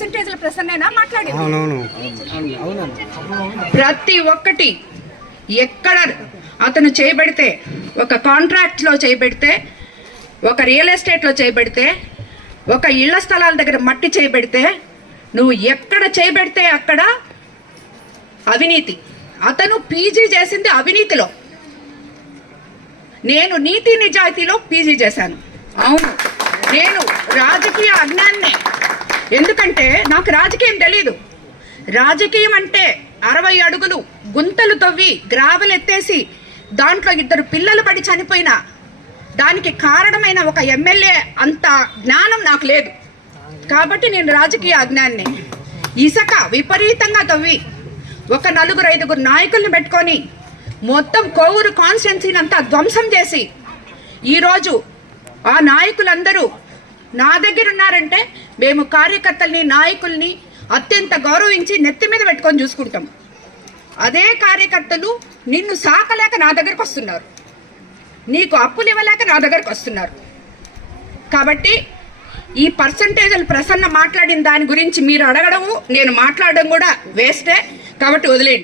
పర్సంటేజ్ల ప్రసన్నేనా మాట్లాడింది? ప్రతి ఒక్కటి ఎక్కడ అతను చేయబడితే, ఒక కాంట్రాక్ట్లో చేయబడితే, ఒక రియల్ ఎస్టేట్లో చేయబడితే, ఒక ఇళ్ల స్థలాల దగ్గర మట్టి చేయబడితే, నువ్వు ఎక్కడ చేయబడితే అక్కడ అవినీతి. అతను పీజీ చేసింది అవినీతిలో, నేను నీతి నిజాయితీలో పీజీ చేశాను. అవును, నేను రాజకీయ అజ్ఞాన్నే. ఎందుకంటే నాకు రాజకీయం తెలీదు. రాజకీయం అంటే 60 అడుగులు గుంతలు తవ్వి గ్రావెల్ ఎత్తేసి దాంట్లో 2 పిల్లలు పడి చనిపోయినా దానికి కారణమైన ఒక ఎమ్మెల్యే అంత జ్ఞానం నాకు లేదు. కాబట్టి నేను రాజకీయ అజ్ఞాన్ని. ఇసుక విపరీతంగా తవ్వి ఒక 4-5 నాయకుల్ని పెట్టుకొని మొత్తం కోవూరు కాన్స్టిట్యున్సీని అంతా ధ్వంసం చేసి ఈరోజు ఆ నాయకులందరూ నా దగ్గర ఉన్నారంటే మేము కార్యకర్తల్ని, నాయకుల్ని అత్యంత గౌరవించి నెత్తి మీద పెట్టుకొని చూసుకుంటాం. అదే కార్యకర్తలు నిన్ను సాకలేక నా దగ్గరకు వస్తున్నారు, నీకు అప్పులు ఇవ్వలేక నా దగ్గరకు వస్తున్నారు. కాబట్టి ఈ పర్సంటేజ్లు ప్రసన్న మాట్లాడిన దాని గురించి మీరు అడగడము, నేను మాట్లాడడం కూడా వేస్టే. కాబట్టి వదిలేండి.